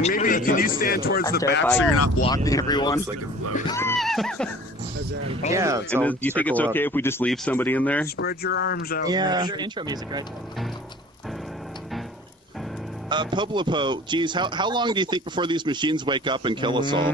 And maybe can you stand towards the back so you're not blocking everyone? Yeah. And then, do you think it's okay if we just leave somebody in there? Spread your arms out. Yeah. Your intro music, right? Poplapo, geez, how long do you think before these machines wake up and kill us all?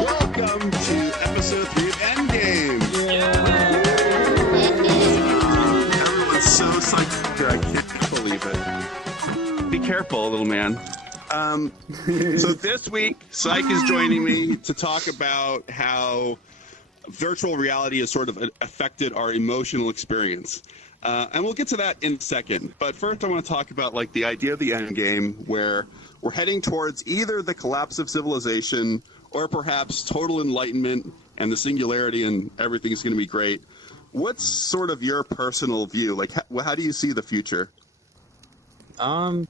Welcome to episode 3 of Endgame. Everyone's so psyched here, I can't believe it. Be careful, little man. So this week, Psych is joining me to talk about how virtual reality has sort of affected our emotional experience. And we'll get to that in a second. But first, I want to talk about like the idea of the end game, where we're heading towards either the collapse of civilization or perhaps total enlightenment and the singularity and everything's going to be great. What's sort of your personal view? Like, how do you see the future? I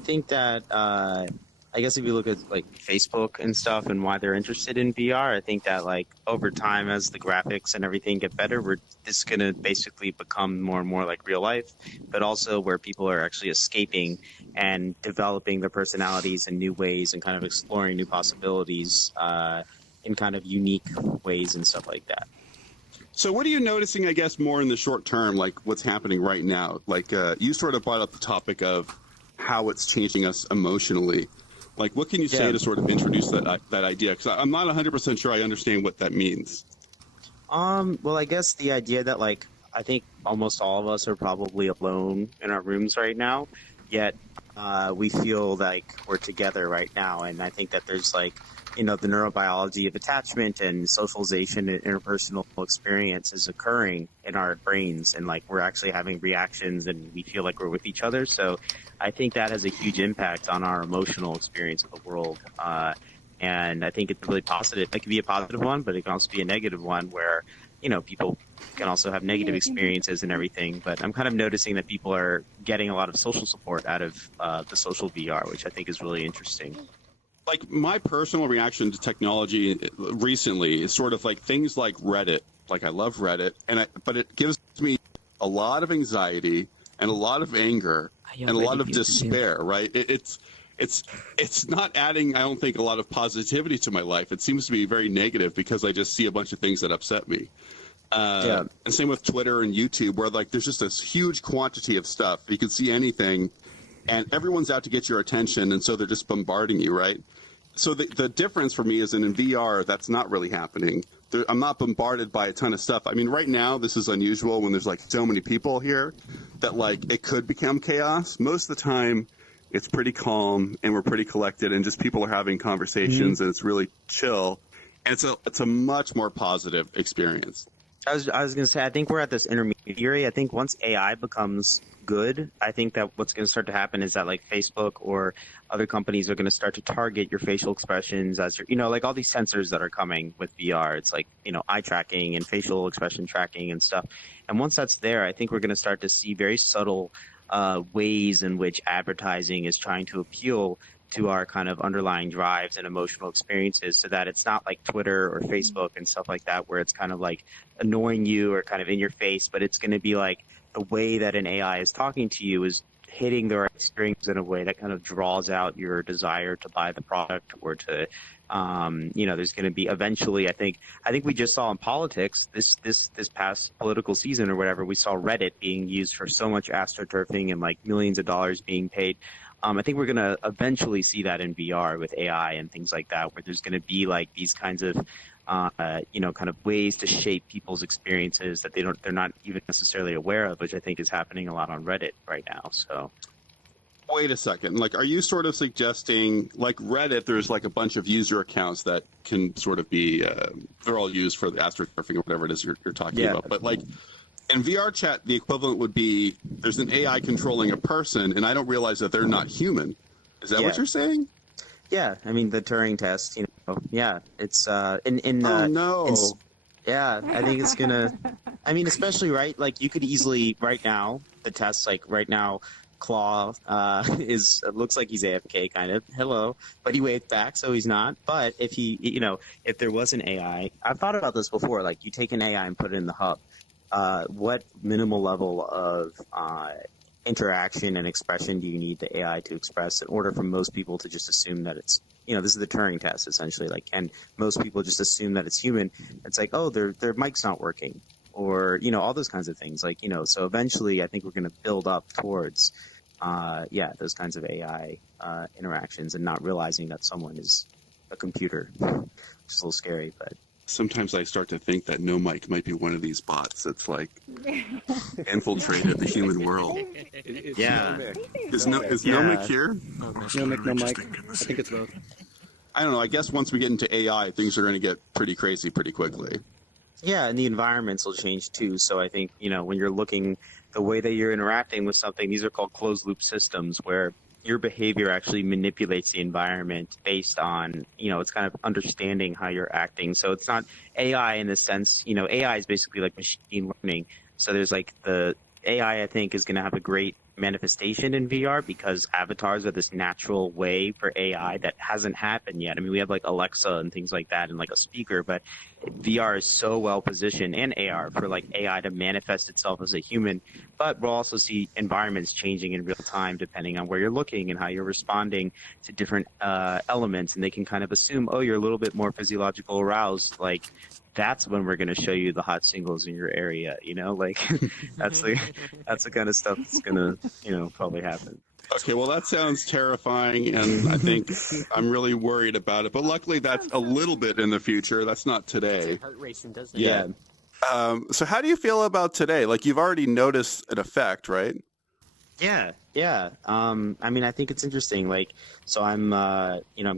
think that I guess if you look at like Facebook and stuff and why they're interested in VR, I think that like over time as the graphics and everything get better, this is gonna basically become more and more like real life, but also where people are actually escaping and developing their personalities in new ways and kind of exploring new possibilities in kind of unique ways and stuff like that. So what are you noticing, I guess, more in the short term, like what's happening right now? Like you sort of brought up the topic of how it's changing us emotionally. Like, what can you say to sort of introduce that idea? Because I'm not 100% sure I understand what that means. Well, I guess the idea that, like, I think almost all of us are probably alone in our rooms right now, yet we feel like we're together right now. And I think that there's, like, you know, the neurobiology of attachment and socialization and interpersonal experience is occurring in our brains. And, like, we're actually having reactions and we feel like we're with each other. So I think that has a huge impact on our emotional experience of the world. And I think it's really positive. It can be a positive one, but it can also be a negative one where, you know, people can also have negative experiences and everything. But I'm kind of noticing that people are getting a lot of social support out of the social VR, which I think is really interesting. Like, my personal reaction to technology recently is sort of like things like Reddit. Like, I love Reddit, but it gives me a lot of anxiety and a lot of anger and a lot of despair, right? It's not adding, I don't think, a lot of positivity to my life. It seems to be very negative because I just see a bunch of things that upset me. And same with Twitter and YouTube, where like there's just this huge quantity of stuff. You can see anything, and everyone's out to get your attention, and so they're just bombarding you, right? So the difference for me is in VR, that's not really happening. I'm not bombarded by a ton of stuff. I mean, right now, this is unusual when there's like so many people here that like it could become chaos. Most of the time, it's pretty calm and we're pretty collected and just people are having conversations and it's really chill. And it's a much more positive experience. I was going to say, I think we're at this intermediary. I think once AI becomes good, I think that what's going to start to happen is that like Facebook or other companies are going to start to target your facial expressions as your, you know, like all these sensors that are coming with VR. It's like, you know, eye tracking and facial expression tracking and stuff. And once that's there, I think we're going to start to see very subtle ways in which advertising is trying to appeal to our kind of underlying drives and emotional experiences, so that it's not like Twitter or Facebook and stuff like that, where it's kind of like annoying you or kind of in your face, but it's going to be like the way that an AI is talking to you is hitting the right strings in a way that kind of draws out your desire to buy the product or to, you know, there's going to be eventually, I think we just saw in politics this past political season or whatever, we saw Reddit being used for so much astroturfing and like millions of dollars being paid. I think we're going to eventually see that in VR with AI and things like that, where there's going to be like these kinds of, you know, kind of ways to shape people's experiences that they're not even necessarily aware of, which I think is happening a lot on Reddit right now. So. Wait a second. Like, are you sort of suggesting, like Reddit, there's like a bunch of user accounts that can sort of be, they're all used for the astroturfing or whatever it is you're talking about. But like, in VR chat, the equivalent would be there's an AI controlling a person, and I don't realize that they're not human. Is that what you're saying? Yeah, I mean the Turing test. You know, yeah, it's oh no. Yeah, I think it's gonna. I mean, especially right, like you could easily right now the tests, like right now, Claw is looks like he's AFK kind of. Hello, but he waved back, so he's not. But if he, if there was an AI, I've thought about this before. Like you take an AI and put it in the hub. What minimal level of interaction and expression do you need the AI to express in order for most people to just assume that it's, this is the Turing test essentially. Like, and most people just assume that it's human. It's like, oh, their mic's not working, or all those kinds of things. Like, so eventually, I think we're going to build up towards, those kinds of AI interactions, and not realizing that someone is a computer, which is a little scary, but. Sometimes I start to think that No Mic might be one of these bots that's like infiltrated the human world. Yeah. Is No Mic here? No Mic, no Mic. I think it's both. I don't know. I guess once we get into AI, things are going to get pretty crazy pretty quickly. Yeah, and the environments will change too. So I think, when you're looking, the way that you're interacting with something, these are called closed loop systems, where your behavior actually manipulates the environment based on, it's kind of understanding how you're acting. So it's not AI in the sense, AI is basically like machine learning. So there's like the AI, I think, is going to have a great manifestation in VR because avatars are this natural way for AI that hasn't happened yet. I mean, we have like Alexa and things like that and like a speaker, but VR is so well positioned, and AR, for like AI to manifest itself as a human. But we'll also see environments changing in real time depending on where you're looking and how you're responding to different elements. And they can kind of assume, oh, you're a little bit more physiological aroused. Like, that's when we're going to show you the hot singles in your area, like that's the kind of stuff that's going to, probably happen. Okay, well, that sounds terrifying, and I think I'm really worried about it. But luckily, that's a little bit in the future. That's not today. Heart racing, doesn't it? Yeah. So how do you feel about today? Like, you've already noticed an effect, right? Yeah. I mean, I think it's interesting. Like, so I'm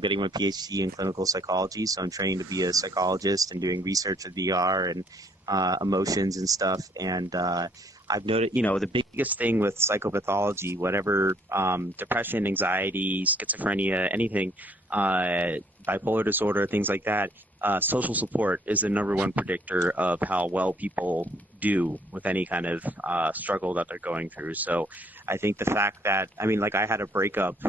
getting my PhD in clinical psychology. So I'm training to be a psychologist and doing research with VR and emotions and stuff. And I've noted, the biggest thing with psychopathology, whatever depression, anxiety, schizophrenia, anything, bipolar disorder, things like that, social support is the number one predictor of how well people do with any kind of struggle that they're going through. So I think the fact that, I had a breakup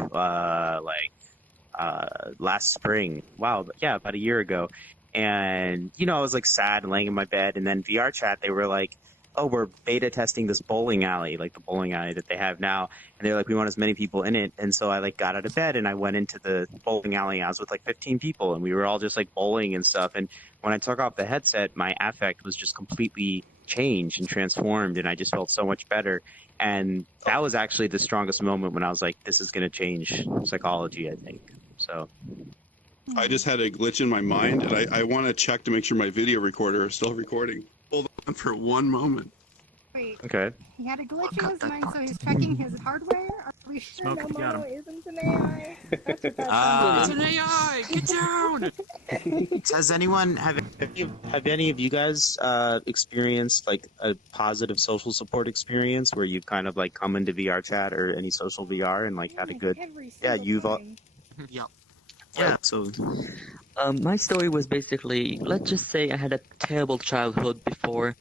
last spring. Wow. Yeah, about a year ago. And, I was like sad and laying in my bed, and then VR chat, they were like, oh, we're beta testing this bowling alley, like the bowling alley that they have now. And they're like, we want as many people in it. And so I got out of bed and I went into the bowling alley. I was with 15 people, and we were all just bowling and stuff. And when I took off the headset, my affect was just completely changed and transformed. And I just felt so much better. And that was actually the strongest moment when I was like, this is going to change psychology, I think. So I just had a glitch in my mind, and I want to check to make sure my video recorder is still recording. Hold on for one moment. Wait, okay. he had a glitch in his mind, so he's checking his hardware? Are we sure Smoke, got Momo him. isn't an AI? That's what that Ah. sounds It's an AI! Get down! Has anyone have any of you guys experienced a positive social support experience where you've kind of come into VR chat or any social VR and had a good you've all Yeah. so My story was basically, let's just say I had a terrible childhood before.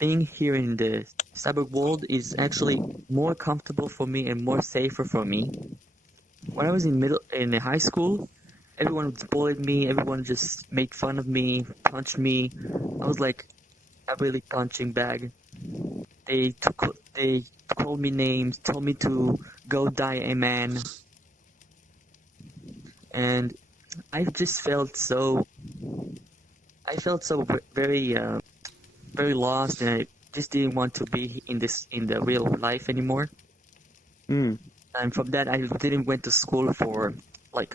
Being here in the cyber world is actually more comfortable for me and more safer for me. When I was in high school, everyone bullied me, everyone just made fun of me, punched me. I was like a really punching bag. They called me names, told me to go die a man. And I just felt so very very lost, and I just didn't want to be in the real life anymore. And from that, I didn't went to school for a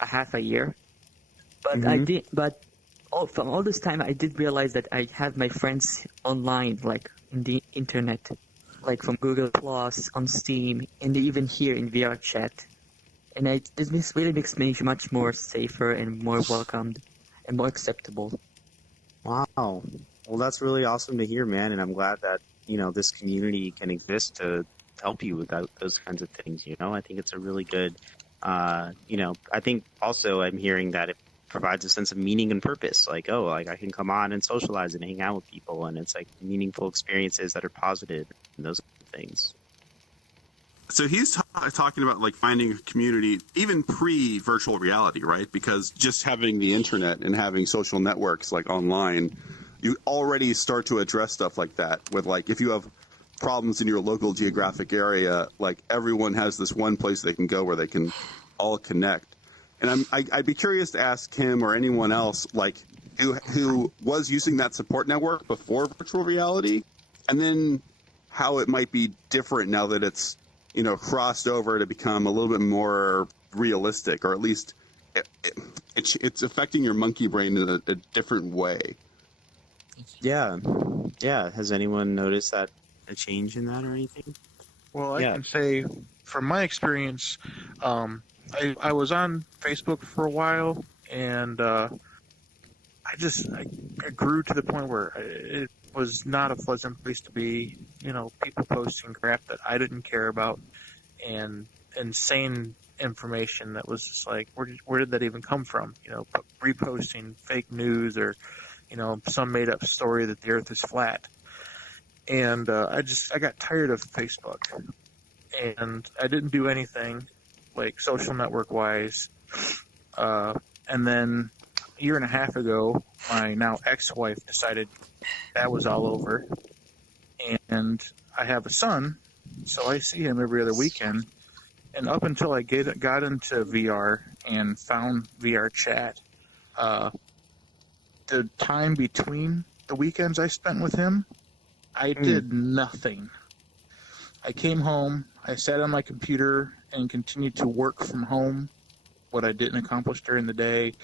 half a year. But from all this time, I did realize that I had my friends online, in the internet, from Google Plus, on Steam, and even here in VR chat. And this really makes me much more safer and more welcomed and more acceptable. wow. Well, that's really awesome to hear, man, and I'm glad that this community can exist to help you with those kinds of things. I think it's a really good. I think also I'm hearing that it provides a sense of meaning and purpose. I can come on and socialize and hang out with people, and it's meaningful experiences that are positive and those things. So he's talking about like finding a community even pre virtual reality, right? Because just having the internet and having social networks like online, you already start to address stuff like that with like if you have problems in your local geographic area, like everyone has this one place they can go where they can all connect. And I'd be curious to ask him or anyone else like who was using that support network before virtual reality, and then how it might be different now that it's crossed over to become a little bit more realistic, or at least it's affecting your monkey brain in a different way. Yeah. Has anyone noticed that a change in that or anything? Well, I can say from my experience, I was on Facebook for a while, and I grew to the point where it was not a pleasant place to be. People posting crap that I didn't care about, and insane information that was just like, where did that even come from? Reposting fake news or, some made up story that the Earth is flat. And I got tired of Facebook, and I didn't do anything like social network wise. And then a year and a half ago, my now ex-wife decided that was all over. And I have a son, so I see him every other weekend. And up until I got into VR and found VR chat, the time between the weekends I spent with him, I did nothing. I came home, I sat on my computer and continued to work from home, what I didn't accomplish during the day,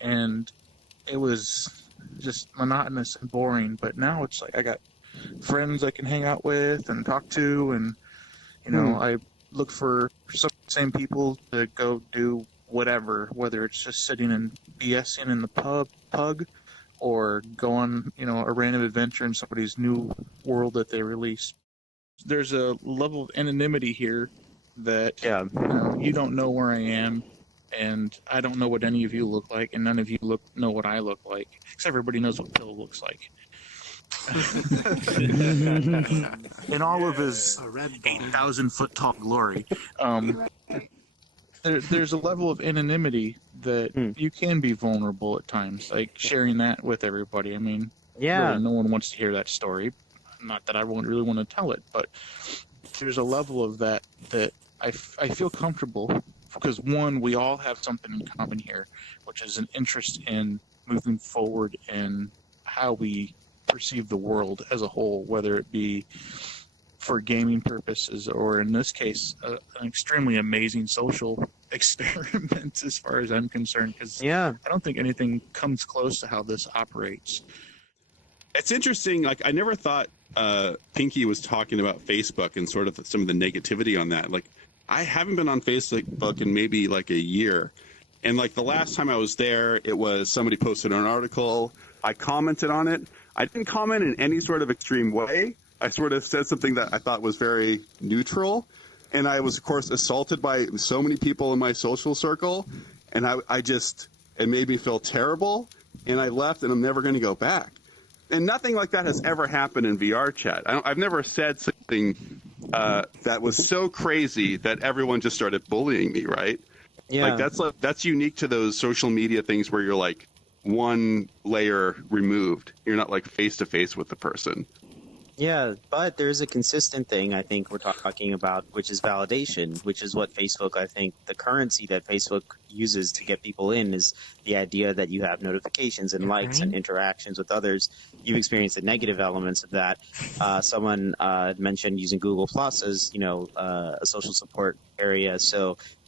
and it was just monotonous and boring. But now it's like I got friends I can hang out with and talk to, and I look for some same people to go do whatever, whether it's just sitting and BSing in the pug, or go on a random adventure in somebody's new world that they release. There's a level of anonymity here that you don't know where I am, and I don't know what any of you look like, and none of you know what I look like, except everybody knows what Bill looks like. In all of his 8,000-foot tall glory. There's a level of anonymity that you can be vulnerable at times, like sharing that with everybody. I mean, really, no one wants to hear that story. Not that I won't really want to tell it, but there's a level of that I feel comfortable, because one, we all have something in common here, which is an interest in moving forward in how we perceive the world as a whole, whether it be for gaming purposes or, in this case, an extremely amazing social experiment as far as I'm concerned, because I don't think anything comes close to how this operates. It's interesting. Like, I never thought Pinky was talking about Facebook and sort of some of the negativity on that. Like, I haven't been on Facebook in maybe like a year. And like the last time I was there, it was somebody posted an article. I commented on it. I didn't comment in any sort of extreme way. I sort of said something that I thought was very neutral. And I was, of course, assaulted by so many people in my social circle. And it made me feel terrible. And I left, and I'm never going to go back. And nothing like that has ever happened in VR chat. I've never said something that was so crazy that everyone just started bullying me, right? Yeah. That's unique to those social media things where you're like one layer removed. You're not like face to face with the person. Yeah, but there's a consistent thing I think we're talking about, which is validation, which is what Facebook, I think the currency that Facebook uses to get people in is the idea that you have notifications and likes and interactions with others. You've experienced the negative elements of that. Someone mentioned using Google Plus as, a social support area.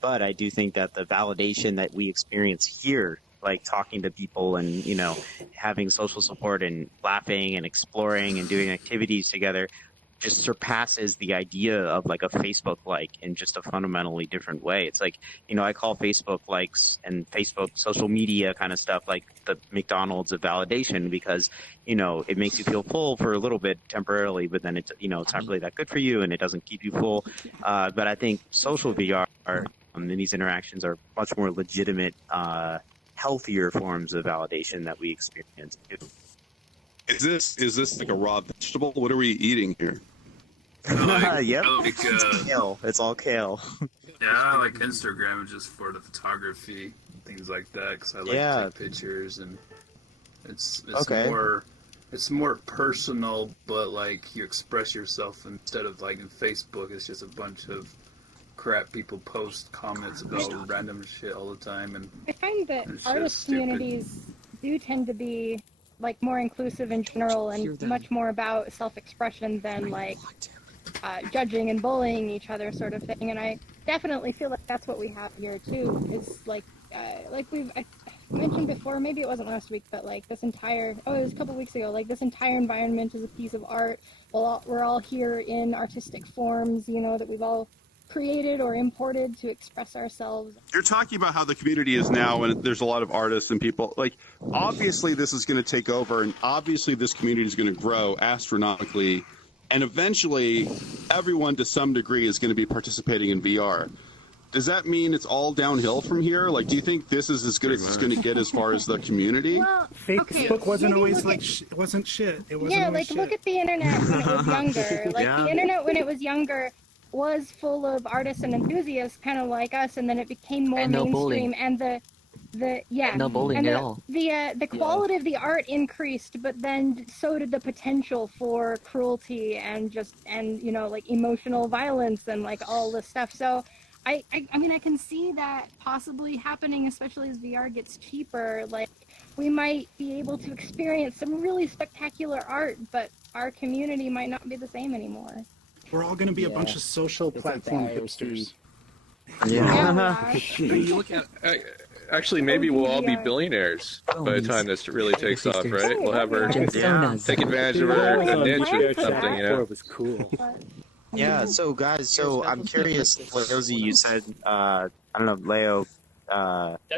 But I do think that the validation that we experience here, like talking to people and, having social support and laughing and exploring and doing activities together, just surpasses the idea of like a Facebook like in just a fundamentally different way. It's like, I call Facebook likes and Facebook social media kind of stuff like the McDonald's of validation, because, it makes you feel full for a little bit temporarily, but then it's not really that good for you and it doesn't keep you full. But I think social VR and these interactions are much more legitimate, healthier forms of validation that we experience too. Is this like a raw vegetable? What are we eating here? Yep. Like, Kale. It's all kale. yeah, I like Instagram just for the photography, things like that, because I like to take pictures, and it's Okay. more personal, but like you express yourself instead of like in Facebook, it's just a bunch of crap people post comments about random shit all the time, and I find that it's artist just stupid. communities do tend to be like more inclusive in general and much more about self-expression than like judging and bullying each other sort of thing. And I definitely feel like that's what we have here too. Is like I mentioned before, maybe it wasn't last week, but like this entire it was a couple weeks ago. Like this entire environment is a piece of art. We're all here in artistic forms, you know, that we've all created or imported to express ourselves. You're talking about how the community is now, and there's a lot of artists and people. Like, obviously, this is going to take over, and obviously, this community is going to grow astronomically, and eventually, everyone to some degree is going to be participating in VR. Does that mean it's all downhill from here? Like, do you think this is as good as it's going to get as far as the community? Well, Facebook wasn't maybe always look like it wasn't shit. It wasn't yeah, always like shit. look at the internet when it was younger. Like the internet when it was younger was full of artists and enthusiasts, kind of like us, and then it became more And no mainstream. bullying. And the yeah, No bullying and at all. The quality of the art increased, but then so did the potential for cruelty and you know, like emotional violence and like all this stuff. So I mean I can see that possibly happening, especially as VR gets cheaper. Like we might be able to experience some really spectacular art, but our community might not be the same anymore. We're all going to be a bunch of social It's like platform the hipsters. Yeah. You look at actually, maybe we'll all be billionaires by the time this really takes off, right? We'll have our take advantage of our niche or something, you know. It was cool. Yeah. So guys, so I'm curious, Leozy, you said I don't know, Leo.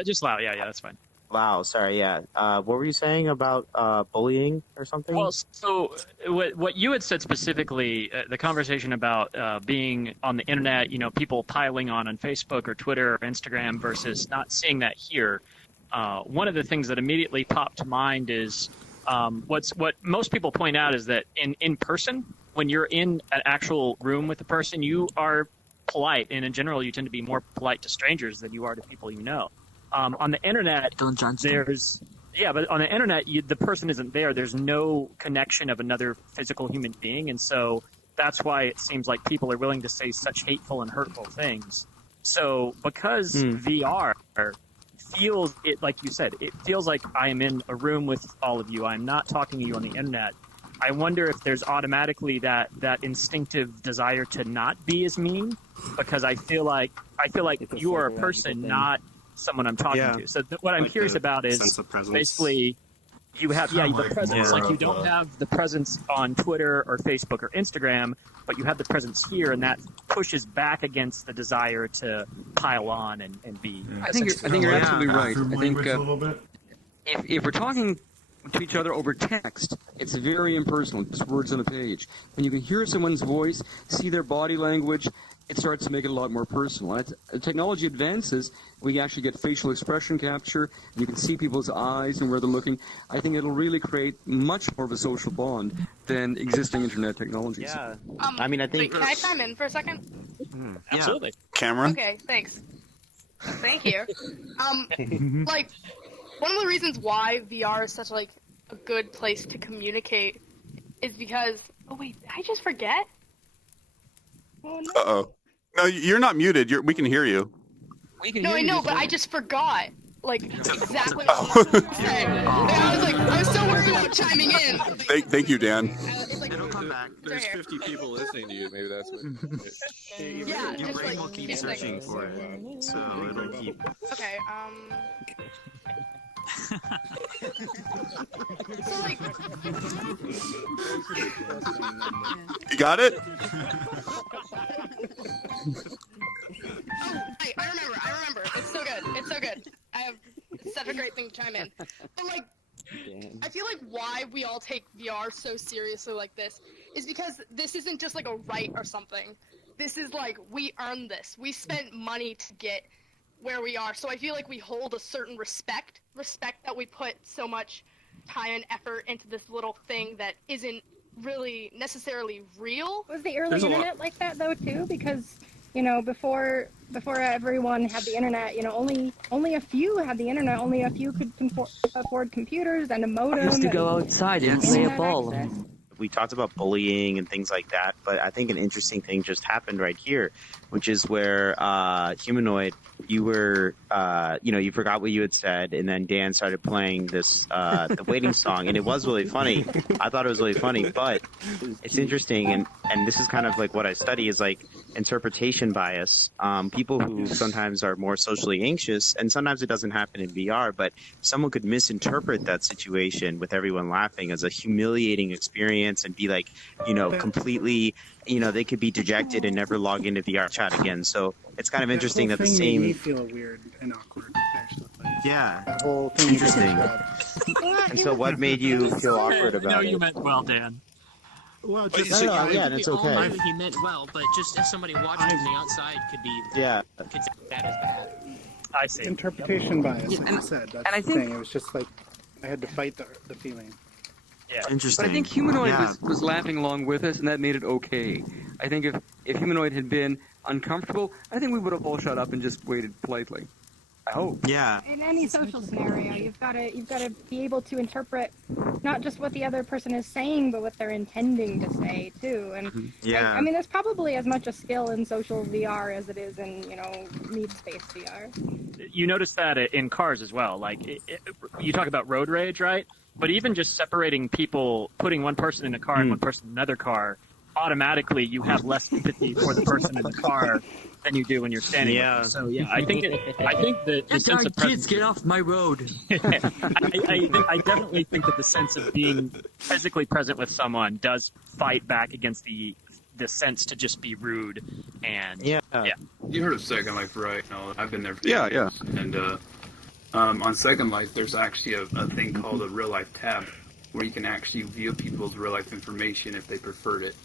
Just Lao. Yeah, that's fine. Wow, sorry, yeah. What were you saying about bullying or something? Well, so what you had said specifically, the conversation about being on the internet, you know, people piling on Facebook or Twitter or Instagram versus not seeing that here. One of the things that immediately popped to mind is what most people point out is that in person, when you're in an actual room with a person, you are polite, and in general, you tend to be more polite to strangers than you are to people you know. On the internet, Don't judge them. but on the internet, the person isn't there. There's no connection of another physical human being, and so that's why it seems like people are willing to say such hateful and hurtful things. So because VR feels it, like you said, it feels like I am in a room with all of you. I'm not talking to you on the internet. I wonder if there's automatically that instinctive desire to not be as mean, because I feel like you are a person, not someone I'm talking to. So what I'm curious about is basically you have the presence. Like you don't have the presence on Twitter or Facebook or Instagram, but you have the presence here, and that pushes back against the desire to pile on and be. I think you're absolutely right. I think if we're talking to each other over text, it's very impersonal, just words on a page. When you can hear someone's voice, see their body language, it starts to make it a lot more personal. As technology advances, we actually get facial expression capture, and you can see people's eyes and where they're looking. I think it'll really create much more of a social bond than existing internet technologies. Yeah. I mean, I think... Wait, can I chime in for a second? Absolutely. Cameron? Okay, thanks. Thank you. Like, one of the reasons why VR is such like a good place to communicate is because... Oh wait, did I just forget? Oh, no. Uh-oh. No, you're not muted. We can hear you. No, I know, but I just forgot. Like, exactly what I was going to say. I was so worried about chiming in. Thank you, Dan. It'll come back. There's 50 people listening to you. Maybe that's what. Yeah, Your just brain like, will keep searching for it, so it'll keep... Okay, so like... You got it? I remember. It's so good. I have such a great thing to chime in. But like, I feel like why we all take VR so seriously like this is because this isn't just like a right or something. This is like, we earned this. We spent money to get where we are. So I feel like we hold a certain respect that we put so much time and effort into this little thing that isn't really necessarily real. Was the early internet like that though too? Because before everyone had the internet, only a few had the internet. Only a few could afford computers and a modem. I used to go outside and play a ball. Access. We talked about bullying and things like that, but I think an interesting thing just happened right here, which is where Humanoid, you were, you forgot what you had said, and then Dan started playing this the waiting song, and it was really funny. I thought it was really funny, but it's interesting, and this is kind of like what I study is like interpretation bias. People who sometimes are more socially anxious, and sometimes it doesn't happen in VR, but someone could misinterpret that situation with everyone laughing as a humiliating experience and be like, completely, they could be dejected and never log into VR chat again. So it's kind of interesting that the same. Made me feel weird and awkward, actually. Yeah. That whole thing. Interesting. And so, what made you feel awkward about No, it? you meant well, Dan. Well, But just you said- yeah, and it's All okay. know he meant well, but just if somebody watching from the outside could take that as bad. I see. interpretation bias, like and- you said. That's and I the think- thing. It was just like I had to fight the feeling. Yeah. Interesting. But I think Humanoid Yeah. was laughing along with us, and that made it okay. I think if Humanoid had been uncomfortable, I think we would have all shut up and just waited politely. I hope. Yeah. In any social scenario, you've got to be able to interpret not just what the other person is saying, but what they're intending to say too. And Yeah. I mean, there's probably as much a skill in social VR as it is in need space VR. You notice that in cars as well. Like you talk about road rage, right? But even just separating people, putting one person in a car and one person in another car, automatically you have less empathy for the person in the car than you do when you're standing. Yeah. With them. So yeah, I think that the sense of kids, get off my road. I definitely think that the sense of being physically present with someone does fight back against the sense to just be rude and Yeah. You heard of Second Life, right? No, I've been there for Yeah, years. And on Second Life, there's actually a thing called a real life tab where you can actually view people's real life information if they preferred it.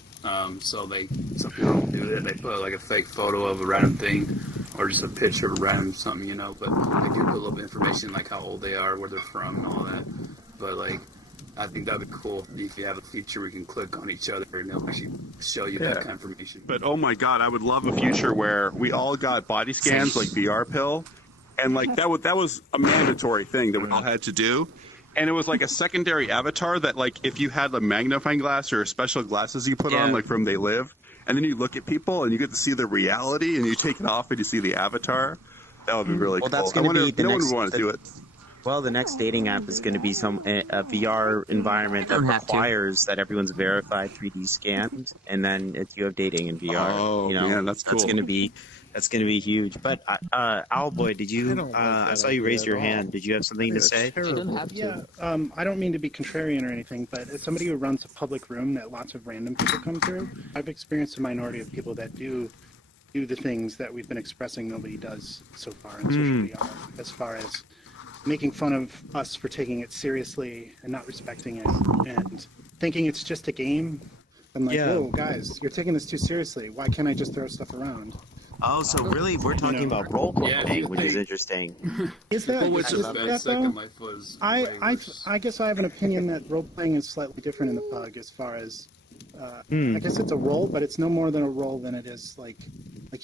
So some people do that. They put like a fake photo of a random thing or just a picture of a random something, but they do put a little bit of information like how old they are, where they're from, and all that. But like, I think that'd be cool if you have a feature where you can click on each other and they'll actually show you that kind of information. But oh my god, I would love a future where we all got body scans like VR pill, and like that was a mandatory thing that we all had to do. And it was like a secondary avatar that, like, if you had a magnifying glass or special glasses you put on, like from They Live, and then you look at people and you get to see the reality, and you take it off and you see the avatar, that would be really cool. That's I going to wonder be if the no next. one would want to do it. Well, the next dating app is going to be a VR environment that requires that everyone's verified 3D scanned, and then you have dating in VR. Oh, man, that's cool. That's going to be huge. But Owlboy, did you? I saw you raise your hand. Did you have something to say? Yeah, I don't mean to be contrarian or anything, but as somebody who runs a public room that lots of random people come through, I've experienced a minority of people that do the things that we've been expressing nobody does so far in social VR, as far as making fun of us for taking it seriously and not respecting it and thinking it's just a game. I'm like, whoa, guys, you're taking this too seriously. Why can't I just throw stuff around? Oh, so really, we're talking about role playing, which is interesting. Is that, Well, which is that best though? Second Life was way worse. I guess I have an opinion that role playing is slightly different in the PUG as far as I guess it's a role, but it's no more than a role than it is like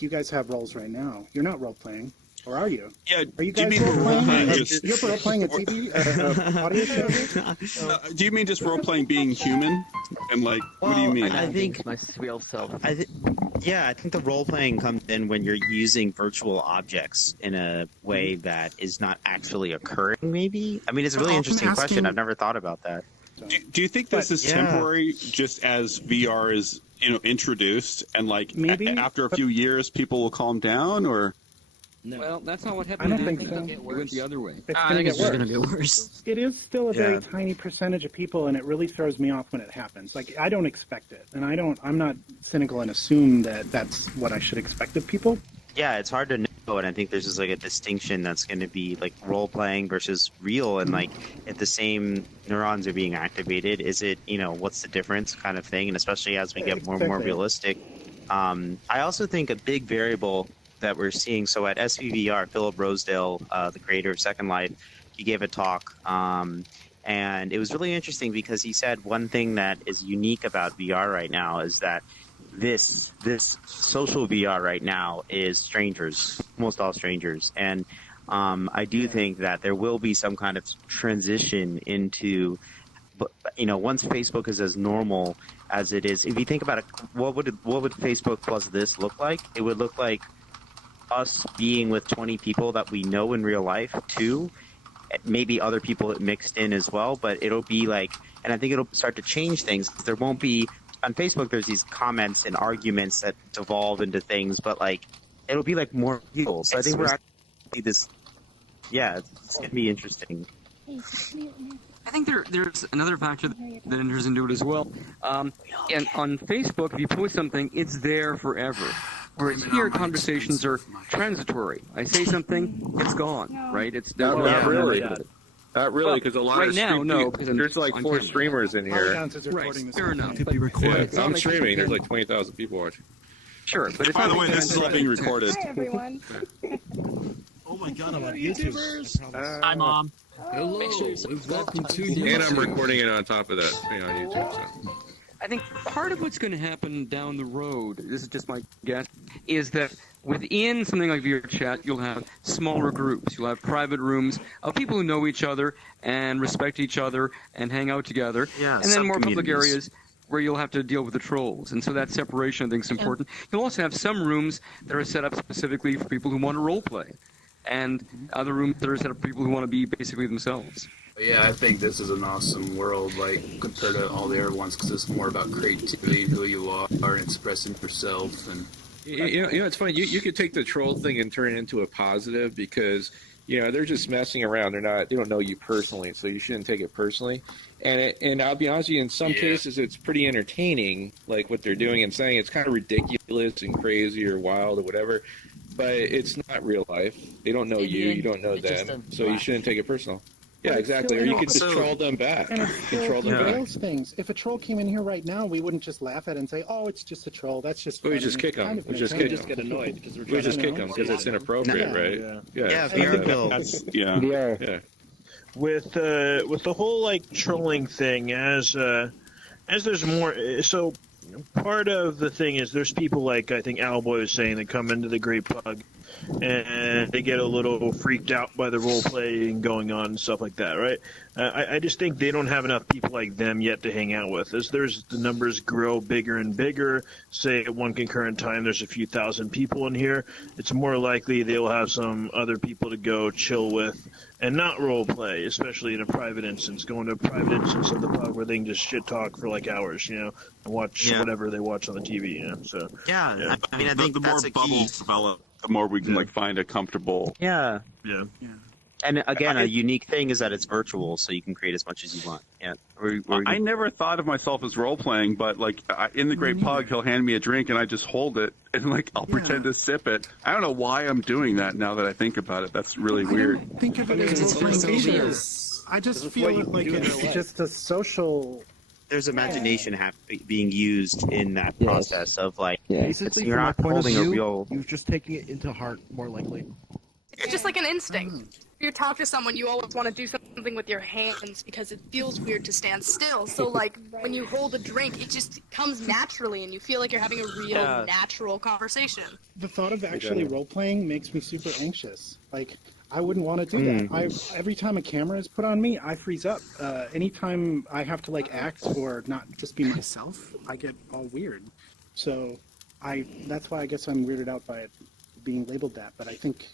you guys have roles right now. You're not role playing, or are you? Yeah. Are you do you guys mean role playing? role-playing You're role playing a TV audio show? Do you mean just role playing being human? And like, what do you mean? I think my real self. I think the role playing comes in when you're using virtual objects in a way that is not actually occurring. Maybe. I mean, it's a really interesting question. I've never thought about that. Do you think this is temporary, just as VR is introduced, and like maybe after a few years people will calm down, or? No. Well, that's not what happened. I don't think so. It went the other way. It's I going to think get it's worse. just gonna get worse. It is still a very tiny percentage of people, and it really throws me off when it happens. Like, I don't expect it, and I'm not cynical and assume that that's what I should expect of people. Yeah, it's hard to know, and I think there's just like a distinction that's going to be like role playing versus real, and like if the same neurons are being activated, is it what's the difference kind of thing, and especially as we get more and more realistic. I also think a big variable that we're seeing. So at SVVR, Philip Rosedale, the creator of Second Life, he gave a talk, And it was really interesting because he said one thing that is unique about VR right now is that this social VR right now is strangers, almost all strangers. And I do think that there will be some kind of transition into, once Facebook is as normal as it is. If you think about it, what would Facebook plus this look like? It would look like us being with 20 people that we know in real life too. Maybe other people mixed in as well, but it'll be like, and I think it'll start to change things. There won't be, on Facebook, there's these comments and arguments that devolve into things, but like, it'll be like more real. So I think we're actually it's going to be interesting. I think there's another factor that enters into it as well. And on Facebook, if you post something, it's there forever. Whereas here, conversations are transitory. I say something, it's gone, right? It's not really. Not really, because a lot right of now, no. There's like 4 streamers in here. Right, fair enough. Could be recorded. Yeah, I'm streaming. There's like 20,000 people watching. Sure, but by the way, this is all being recorded. Hi, everyone. Oh my God, I'm on YouTube. Hi, Mom. Hello, welcome to YouTube. And I'm recording it on top of that on YouTube. So. I think part of what's going to happen down the road, this is just my guess, is that within something like VRChat, you'll have smaller groups. You'll have private rooms of people who know each other and respect each other and hang out together. Yeah, and then more public areas where you'll have to deal with the trolls. And so that separation, I think, is important. You'll also have some rooms that are set up specifically for people who want to role play, and other rooms that are set up for people who want to be basically themselves. Yeah, I think this is an awesome world, like, compared to all the other ones, because it's more about creativity, who you are, and expressing yourself. And you know, it's funny. You could take the troll thing and turn it into a positive because, they're just messing around. They don't know you personally, so you shouldn't take it personally. And I'll be honest with you, in some cases, it's pretty entertaining, like what they're doing and saying. It's kind of ridiculous and crazy or wild or whatever, but it's not real life. They don't know you. You don't know them, so you shouldn't take it personal. Yeah, exactly. Or you could just troll them back. And Control them back. those things. If a troll came in here right now, we wouldn't just laugh at it and say, "Oh, it's just a troll. That's just." We just kick them. We just kick them. Get annoyed because we just kick them because it's inappropriate, right? Yeah, VR Yeah. With the whole like trolling thing, as there's more, so part of the thing is there's people like I think Owlboy was saying that come into the Great Pug and they get a little freaked out by the role playing going on and stuff like that, right? I just think they don't have enough people like them yet to hang out with. As the numbers grow bigger and bigger, say at one concurrent time there's a few thousand people in here, it's more likely they'll have some other people to go chill with and not role play, especially in a private instance, going to a private instance of the pub where they can just shit talk for like hours, and watch whatever they watch on the TV, So I mean, I think the that's more a bubbles key. develop, the more we can like find a comfortable. Yeah. Yeah. And again, a unique thing is that it's virtual, so you can create as much as you want. Yeah. I never thought of myself as role playing, but like in the Great Pug, he'll hand me a drink and I just hold it and like I'll pretend to sip it. I don't know why I'm doing that now that I think about it. That's really weird. Think of it as I just feel like it's just a social. There's imagination being used in that process of like Basically, you're from not my point of holding a view, real. you're just taking it into heart more likely. It's just like an instinct. If you talk to someone, you always want to do something with your hands because it feels weird to stand still. So, like, when you hold a drink, it just comes naturally and you feel like you're having a real, natural conversation. The thought of actually role-playing makes me super anxious. Like, I wouldn't want to do that. Every time a camera is put on me, I freeze up. Anytime I have to, like, act or not just be myself, I get all weird. So, that's why I guess I'm weirded out by it being labeled that. But I think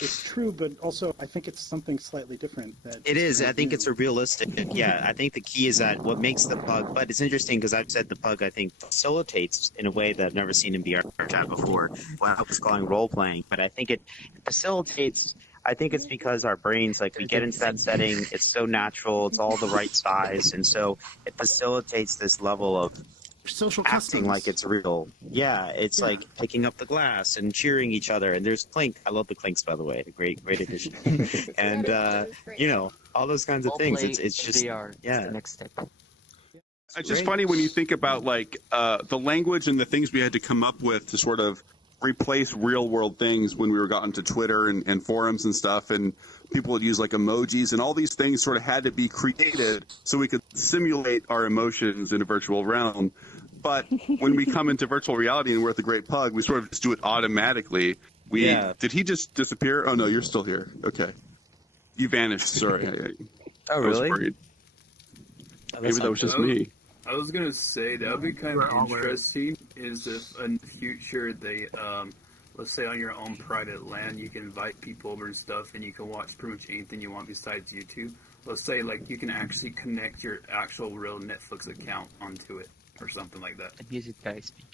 it's true, but also I think it's something slightly different. It is. I think it's a realistic. Yeah, I think the key is that what makes the pug. But it's interesting because I've said the pug I think facilitates in a way that I've never seen in VR chat before. When I was calling role playing, but I think it facilitates. I think it's because our brains, like we get into that setting, it's so natural, it's all the right size, and so it facilitates this level of social acting customs. like it's real. Yeah, it's like picking up the glass and cheering each other. And there's Clink. I love the Clinks, by the way. A great addition. And all those kinds of things. It's just VR. Yeah. The next step. It's just funny when you think about like the language and the things we had to come up with to sort of replace real world things when we were gotten to Twitter and forums and stuff, and people would use like emojis, and all these things sort of had to be created so we could simulate our emotions in a virtual realm. But when we come into virtual reality and we're at the Great Pug, we sort of just do it automatically. Did he just disappear? Oh no, you're still here. Okay, you vanished. Sorry. Oh really? I was worried. Maybe that was just me. I was gonna say that would be kind of interesting. Is if in the future they, let's say on your own private land, you can invite people over and stuff, and you can watch pretty much anything you want besides YouTube. Let's say like you can actually connect your actual real Netflix account onto it or something like that. A music guy speaking.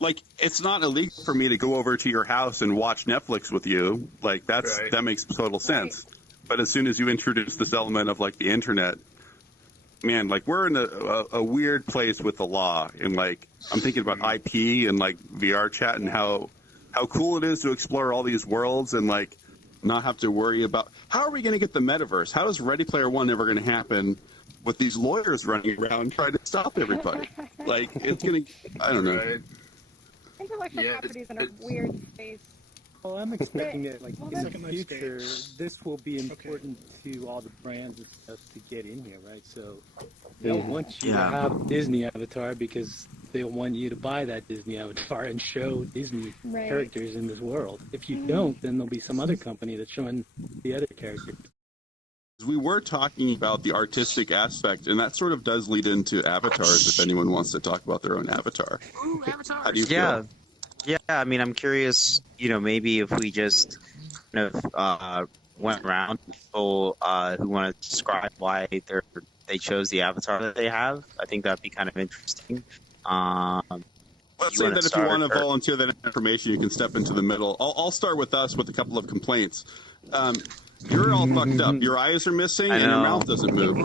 Like, it's not illegal for me to go over to your house and watch Netflix with you. Like, that makes total sense. But as soon as you introduce this element of, like, the internet, man, like, we're in a weird place with the law. And, like, I'm thinking about IP and, like, VR chat and how cool it is to explore all these worlds and, like, not have to worry about how are we going to get the metaverse? How is Ready Player One ever going to happen with these lawyers running around trying to stop everybody? Like, it's going to, I don't know. Intellectual property is in a weird space. Well, I'm expecting it, like, in the future, this will be important to all the brands and stuff to get in here, right? So they'll want you to have Disney Avatar because they'll want you to buy that Disney Avatar and show Disney characters in this world. If you don't, then there'll be some other company that's showing the other characters. We were talking about the artistic aspect, and that sort of does lead into avatars, if anyone wants to talk about their own avatar. Ooh, avatars. How do you feel? Yeah, I mean, I'm curious, maybe if we just kind of went around people who want to describe why they chose the avatar that they have. I think that'd be kind of interesting. Let's say that if you want to volunteer that information, you can step into the middle. I'll start with us with a couple of complaints. You're all fucked up. Your eyes are missing, and your mouth doesn't move.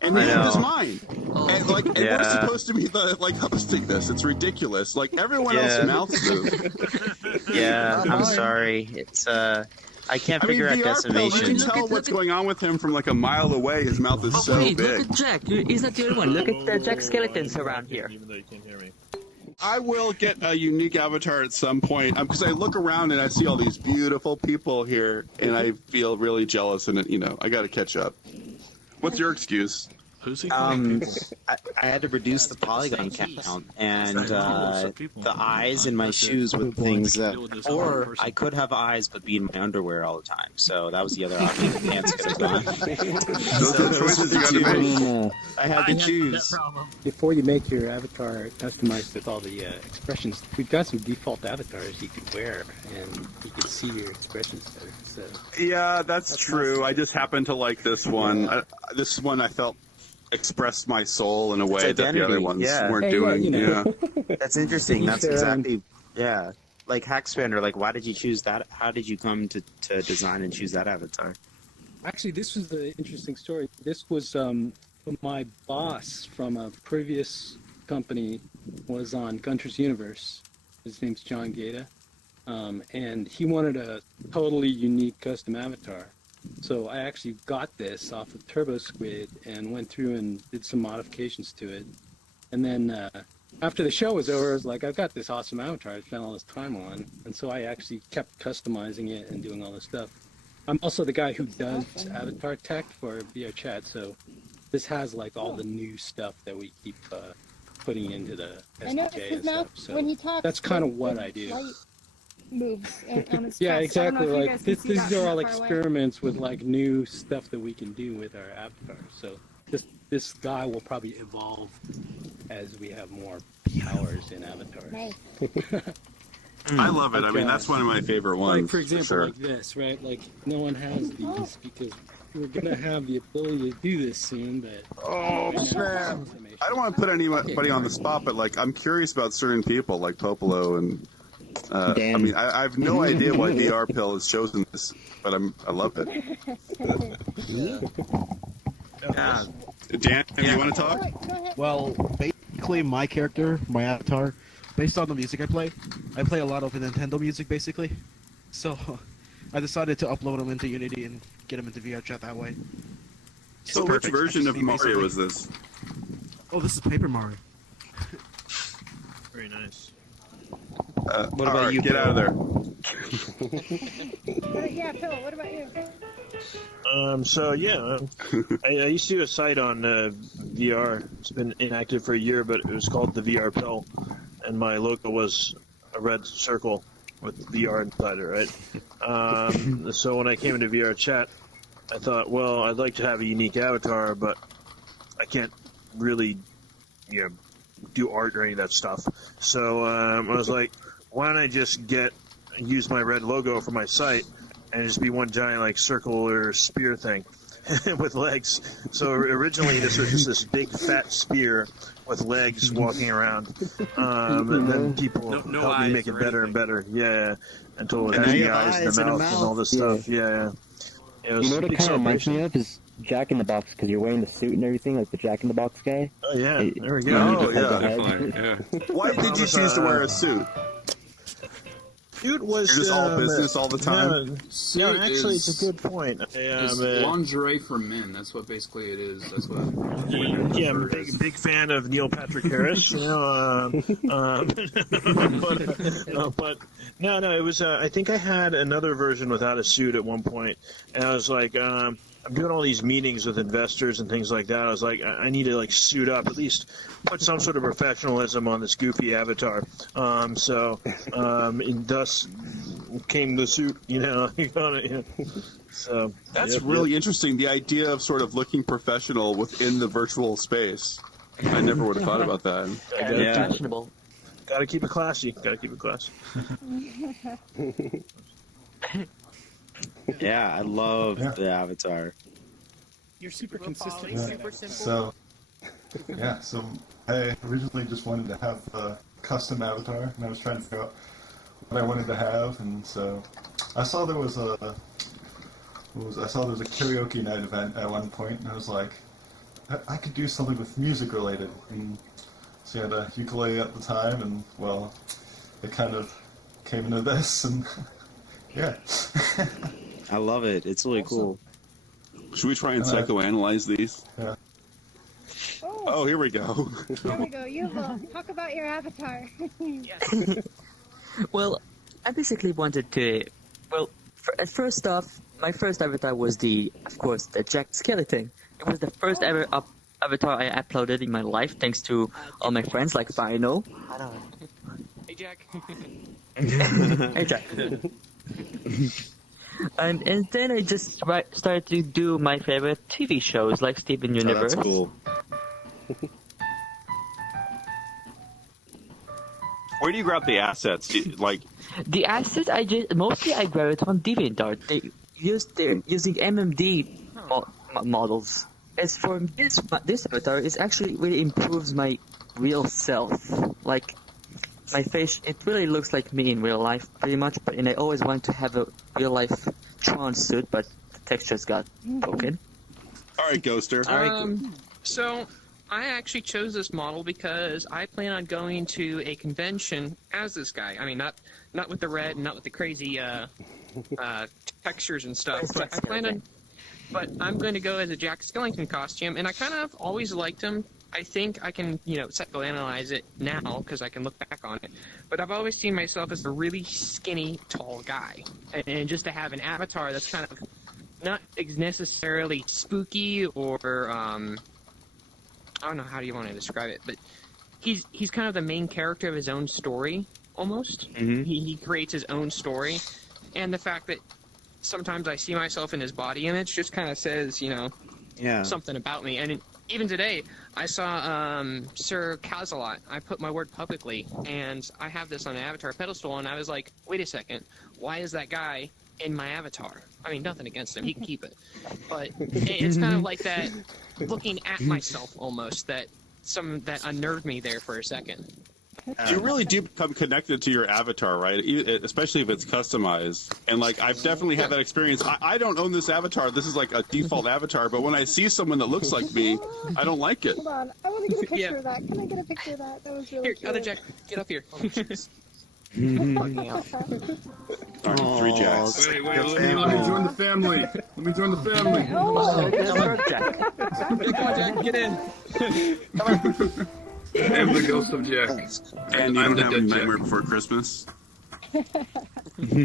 And neither does mine. And we're supposed to be the hosting this. It's ridiculous. Like everyone else's mouths move. Yeah, I'm sorry. It's I can't figure out decimation. You can tell what's going on with him from like a mile away. His mouth is so big. Look at Jack. He's not the only one. Look at the Jack skeletons around here. Even though you can't hear me. I will get a unique avatar at some point because I look around and I see all these beautiful people here, and I feel really jealous. And I got to catch up. What's your excuse? Who's he? I had to reduce the polygon count, and the eyes in my shoes with things that, or I could have eyes but be in my underwear all the time. So that was the other option. The pants could have gone. Those are the choices you got to make. I had to choose. Before you make your avatar customized with all the expressions, we've got some default avatars you can wear, and you can see your expressions better. So yeah, that's true. Nice. I just happened to like this one. This one I felt expressed my soul in a way that the other ones weren't doing. That's interesting. That's exactly like Hackspander. Like, why did you choose that? How did you come to design and choose that avatar? Actually, this was the interesting story. This was my boss from a previous company was on Gunter's Universe. His name's John Gata, and he wanted a totally unique custom avatar. So I actually got this off of Turbo Squid and went through and did some modifications to it. And then after the show was over, I was like, I've got this awesome avatar I spent all this time on. And so I actually kept customizing it and doing all this stuff. I'm also the guy who does avatar tech for VR Chat, so this has like all the new stuff that we keep putting into the SDK and stuff. So when he talks, that's kind of what I do. Moves on his yeah, chest. exactly. Like these are all experiments with like new stuff that we can do with our avatar. So this guy will probably evolve as we have more powers in avatars. Nice. I love it. I mean, that's one of my favorite ones. Like for example, like this, right? Like no one has these because we're gonna have the ability to do this soon. But snap! I don't want to put anybody on the spot, but like I'm curious about certain people like Popolo and. I mean, I have no idea why VR Pill has chosen this, but I love it. Dan, you want to talk? Well, basically, my character, my avatar, based on the music I play a lot of Nintendo music, basically. So, I decided to upload them into Unity and get them into VR Chat that way. So, which version of Mario is this? Oh, this is Paper Mario. Very nice. What about you? Get out of there. Yeah, Phil, what about you? So yeah, I used to do a site on VR. It's been inactive for a year, but it was called the VR Pill, and my logo was a red circle with VR inside it, right? So when I came into VR Chat, I thought, well, I'd like to have a unique avatar, but I can't really, do art or any of that stuff. So I was like, why don't I just use my red logo for my site and just be one giant like circle or spear thing with legs. So originally this was just this big fat spear with legs walking around. And then people helped me make it better and better. Yeah, until it had the eyes and the mouth and all this stuff. Yeah. It was You know what a it big kind of reminds celebration. me of is Jack in the Box, because you're wearing the suit and everything, like the Jack in the Box guy. Oh yeah, there we go. Oh, yeah. Why did you choose to wear a suit? Suit was You're just all business all the time? No, actually, it's a good point. It's lingerie for men. That's what basically it is. That's what. Yeah, I'm a big fan of Neil Patrick Harris. But no, it was. I think I had another version without a suit at one point, and I was like, I'm doing all these meetings with investors and things like that. I was like, I need to like suit up, at least put some sort of professionalism on this goofy avatar. And thus came the suit. So That's really interesting. The idea of sort of looking professional within the virtual space. I never would have thought about that. Fashionable. Got to keep it classy. Yeah, I love the avatar. You're super consistent. Yeah. Super simple. So I originally just wanted to have a custom avatar, and I was trying to figure out what I wanted to have, and so I saw there was a karaoke night event at one point, and I was like, I could do something with music related. And so I had a ukulele at the time, and well, it kind of came into this, and yeah. I love it. It's really cool. Should we try and psychoanalyze these? Yeah. Oh, here we go. There we go. Yuval, talk about your avatar. Well, I basically wanted to. Well, first off, my first avatar was of course, the Jack Skeleton. It was the first ever avatar I uploaded in my life, thanks to all my friends like Vino. Hey, Jack. Hey, Jack. And then I just started to do my favorite TV shows like Steven Universe. That's cool. Where do you grab the assets? The assets I grab it on DeviantArt. They're using MMD models. As for this avatar, it actually really improves my real self. Like my face, it really looks like me in real life, pretty much. And I always wanted to have a real life Tron suit, but the textures got broken. All right, Ghoster. So I actually chose this model because I plan on going to a convention as this guy. I mean, not with the red, and not with the crazy textures and stuff. But But I'm going to go as a Jack Skellington costume, and I kind of always liked him. I think I can, psychoanalyze it now because I can look back on it. But I've always seen myself as a really skinny, tall guy, and just to have an avatar that's kind of not necessarily spooky or I don't know how do you want to describe it, but he's kind of the main character of his own story almost. Mm-hmm. He creates his own story, and the fact that sometimes I see myself in his body image just kind of says, something about me. And even today, I saw Sir Kazalot. I put my word publicly, and I have this on an avatar pedestal, and I was like, wait a second, why is that guy in my avatar? I mean, nothing against him, he can keep it. But it's kind of like that, looking at myself almost, that unnerved me there for a second. You really do become connected to your avatar, right? Especially if it's customized. And I've definitely had that experience. I don't own this avatar. This is like a default avatar. But when I see someone that looks like me, I don't like it. Hold on, I want to get a picture of that. Can I get a picture of that? That was really cute. Other Jack, get up here. All right, 3 Jacks. Wait, let me join the family. Let me join the family. Jack, come on, Jack, get in. I'm the ghost of Jack. And you I'm don't the have dead Nightmare Jack. Before Christmas?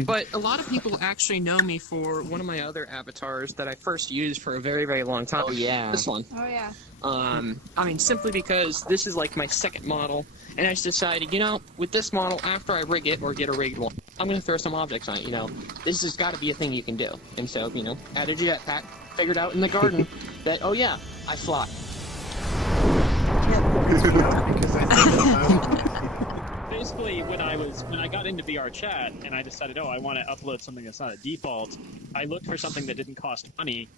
But a lot of people actually know me for one of my other avatars that I first used for a very, very long time. Oh, yeah. This one. Oh yeah. I mean, simply because this is like my second model, and I just decided, with this model, after I rig it or get a rigged one, I'm going to throw some objects on it. This has got to be a thing you can do. And so, added a jetpack, figured out in the garden that, oh yeah, I fly. Basically, when I got into VR chat and I decided, I want to upload something that's not a default, I looked for something that didn't cost money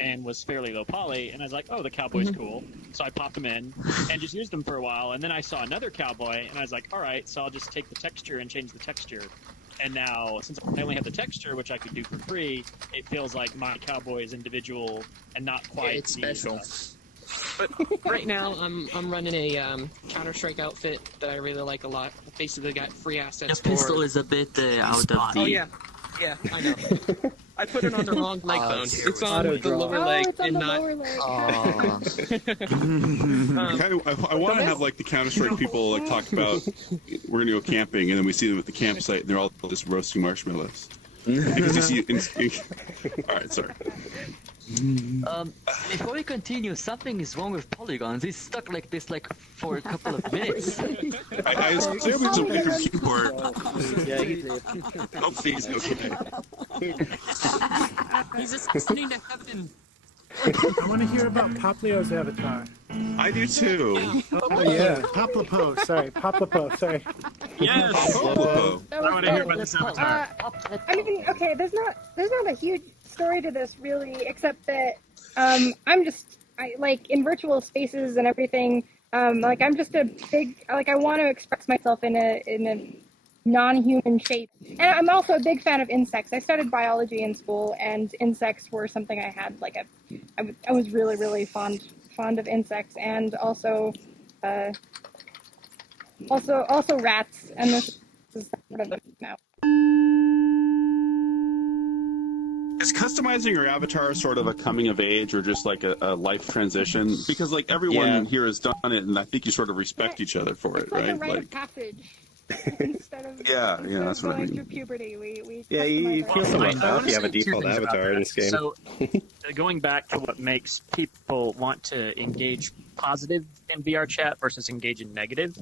and was fairly low poly, and I was like, the cowboy's cool. So I popped them in and just used them for a while, and then I saw another cowboy, and I was like, all right, so I'll just take the texture and change the texture. And now, since I only have the texture, which I could do for free, it feels like my cowboy is individual and not quite It's special. But right now, I'm running a Counter-Strike outfit that I really like a lot. Basically, got free assets. Your pistol is a bit out of the... Oh yeah, I know. I put it on the wrong leg bone. It's on Auto the draw. lower leg it's on and the not. lower leg. I want to have like the Counter-Strike people like talk about we're gonna go camping, and then we see them at the campsite, and they're all just roasting marshmallows. Because you see, all right, sorry. Before we continue, something is wrong with polygons. It's stuck like this for a couple of minutes. I assume it's a weaker keyboard. Yeah, he's it. Hopefully he's okay. He's ascending to heaven. I want to hear about Poplio's avatar. I do too. Oh yeah, Poplapo. Sorry, Poplapo. Sorry. Yes! Poplapo. That I want to hear was about this avatar. I mean, okay, there's not a huge story to this really, except that I in virtual spaces and everything. I'm just a big I want to express myself in a non-human shape, and I'm also a big fan of insects. I studied biology in school, and insects were something I had I was really, really fond of insects, and also rats, and this is part of them now. Is customizing your avatar sort of a coming of age or just like a life transition? Because like everyone here has done it, and I think you sort of respect each other for it, It's like right? a rite of passage. Instead of Yeah, that's what I going mean. through puberty, we Yeah, you customize feel so our- left out if you have a default Two things about avatar in that. this game. So, going back to what makes people want to engage positive in VR chat versus engage in negative,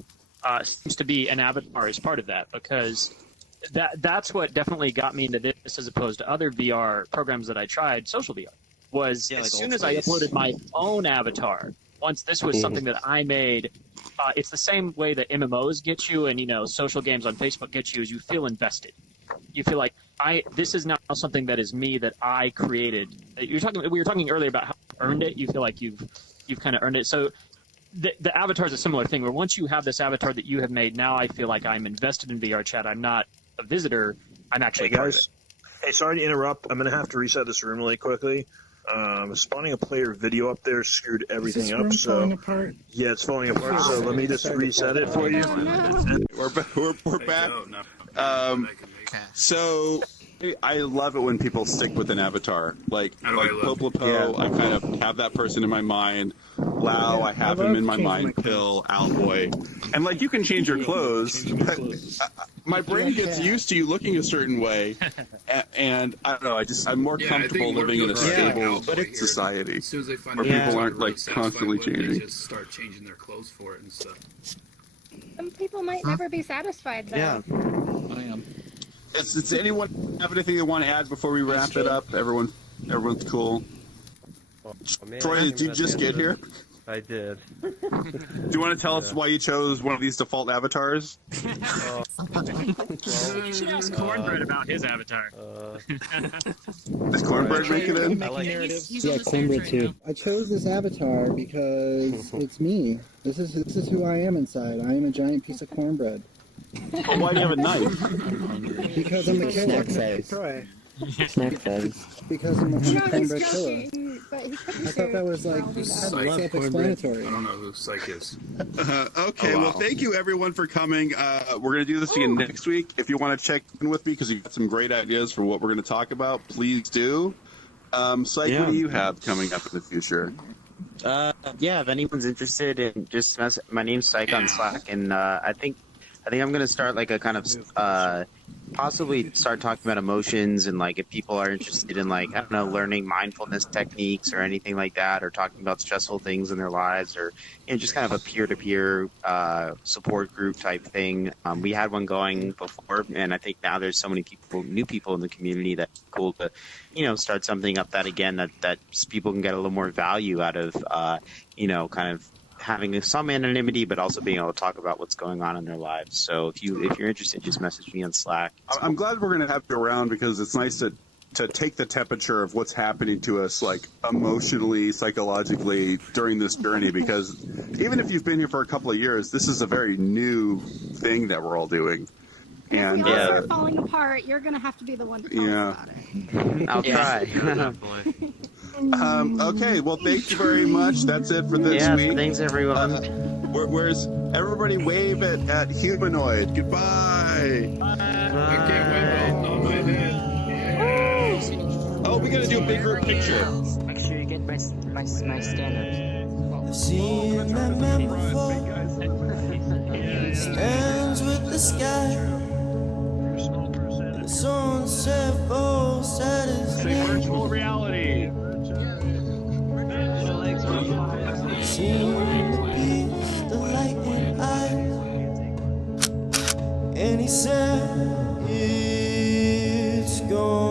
seems to be an avatar as part of that, because that's what definitely got me into this as opposed to other VR programs that I tried, social VR, was as soon as I uploaded my own avatar, once this was something that I made, it's the same way that MMOs get you and, social games on Facebook get you, is you feel invested. You feel like this is now something that is me, that I created. We were talking earlier about how you earned it. You feel like you've kind of earned it. So the avatar is a similar thing, where once you have this avatar that you have made, now I feel like I'm invested in VR chat. I'm not a visitor. I'm actually Hey part of it. guys, hey, sorry to interrupt. I'm gonna have to reset this room really quickly. Spawning a player video up there screwed everything up. So apart? yeah, it's falling apart. So let me just reset it for you. We're back. So I love it when people stick with an avatar. Like Poplapo, I kind of have that person in my mind. Wow, I have him in my mind. Pill, Owlboy. And like you can change your clothes, but my brain gets used to you looking a certain way, and I don't know. I'm more comfortable living in a stable society As soon as they find where out people they're aren't really like satisfied constantly with it, changing. They just start changing their clothes for it and stuff. Some people might never be satisfied though. Yeah. I am. Does anyone have anything they want to add before we wrap it up? Everyone's cool. Troy, did you just get here? I did. Do you want to tell us why you chose one of these default avatars? You should ask Cornbread about his avatar. Does Cornbread make it in? Yeah, Cornbread too. I chose this avatar because it's me. This is who I am inside. I am a giant piece of cornbread. Well, why do you have a knife? Because I'm a Snack killer. size. Snack size. Because I'm a He's cornbread killer. joking, but he could be I thought that was like self-explanatory. I don't know who Psych is. Okay, Oh, wow. well, thank you everyone for coming. We're going to do this again next week. If you want to check in with me because you've got some great ideas for what we're going to talk about, please do. Psych, what do you have coming up in the future? Yeah, if anyone's interested in just my name's Psych on Slack, and I think I'm gonna start like a kind of possibly start talking about emotions, and like if people are interested in like, I don't know, learning mindfulness techniques or anything like that, or talking about stressful things in their lives, or just kind of a peer-to-peer support group type thing. We had one going before, and I think now there's so many new people in the community that's cool to start something up that again that people can get a little more value out of kind of having some anonymity, but also being able to talk about what's going on in their lives. So if you're interested, just message me on Slack. I'm glad we're going to have you around, because it's nice to take the temperature of what's happening to us, like emotionally, psychologically during this journey. Because even if you've been here for a couple of years, this is a very new thing that we're all doing. And if we all start falling apart, you're going to have to be the one to tell us about it. I'll try. Okay, well, thank you very much. That's it for this week. Thanks, everyone. Where's everybody wave at Humanoid? Goodbye. I can't wave on my head. Oh, we got to do a big group picture. Make sure you get my standards. Seen that man before. Stands with the sky. The sunset falls at his Say virtual reality. Seemed to be the lightning eye. And he said, it's gone.